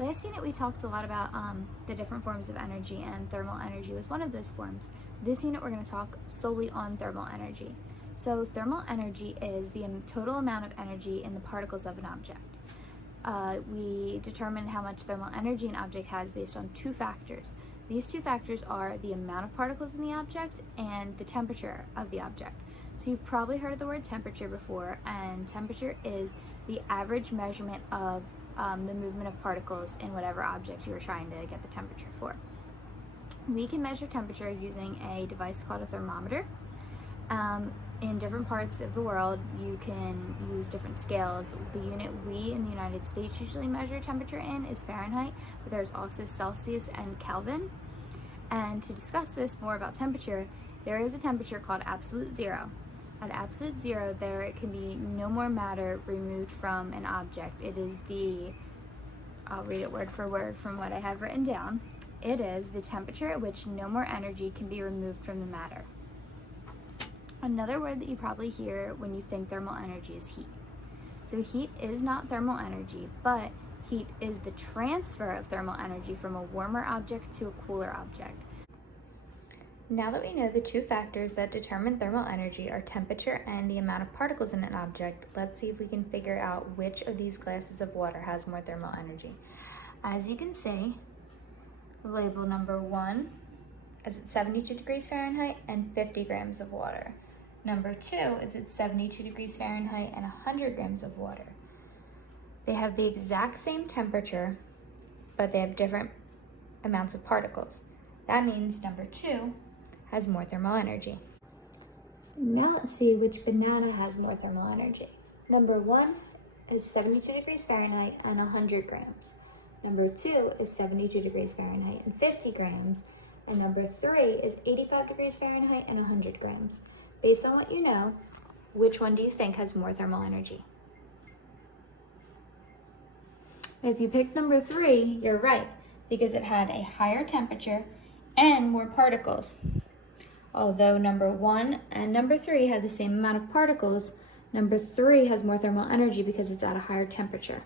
Last unit we talked a lot about the different forms of energy, and thermal energy was one of those forms. This unit we're going to talk solely on thermal energy. So thermal energy is the total amount of energy in the particles of an object. We determine how much thermal energy an object has based on two factors. These two factors are the amount of particles in the object and the temperature of the object. So you've probably heard of the word temperature before, and temperature is the average measurement of the movement of particles in whatever object you are trying to get the temperature for. We can measure temperature using a device called a thermometer. In different parts of the world, you can use different scales. The unit we in the United States usually measure temperature in is Fahrenheit, but there's also Celsius and Kelvin. And to discuss this more about temperature, there is a temperature called absolute zero. At absolute zero, there can be no more matter removed from an object. It is I'll read it word for word from what I have written down. It is the temperature at which no more energy can be removed from the matter. Another word that you probably hear when you think thermal energy is heat. So heat is not thermal energy, but heat is the transfer of thermal energy from a warmer object to a cooler object. Now that we know the two factors that determine thermal energy are temperature and the amount of particles in an object, let's see if we can figure out which of these glasses of water has more thermal energy. As you can see, label number 1 is at 72 degrees Fahrenheit and 50 grams of water. Number 2 is at 72 degrees Fahrenheit and 100 grams of water. They have the exact same temperature, but they have different amounts of particles. That means number 2 has more thermal energy. Now let's see which banana has more thermal energy. Number 1 is 72 degrees Fahrenheit and 100 grams. Number 2 is 72 degrees Fahrenheit and 50 grams. And number 3 is 85 degrees Fahrenheit and 100 grams. Based on what you know, which one do you think has more thermal energy? If you picked number 3, you're right, because it had a higher temperature and more particles. Although number 1 and number 3 had the same amount of particles, number 3 has more thermal energy because it's at a higher temperature.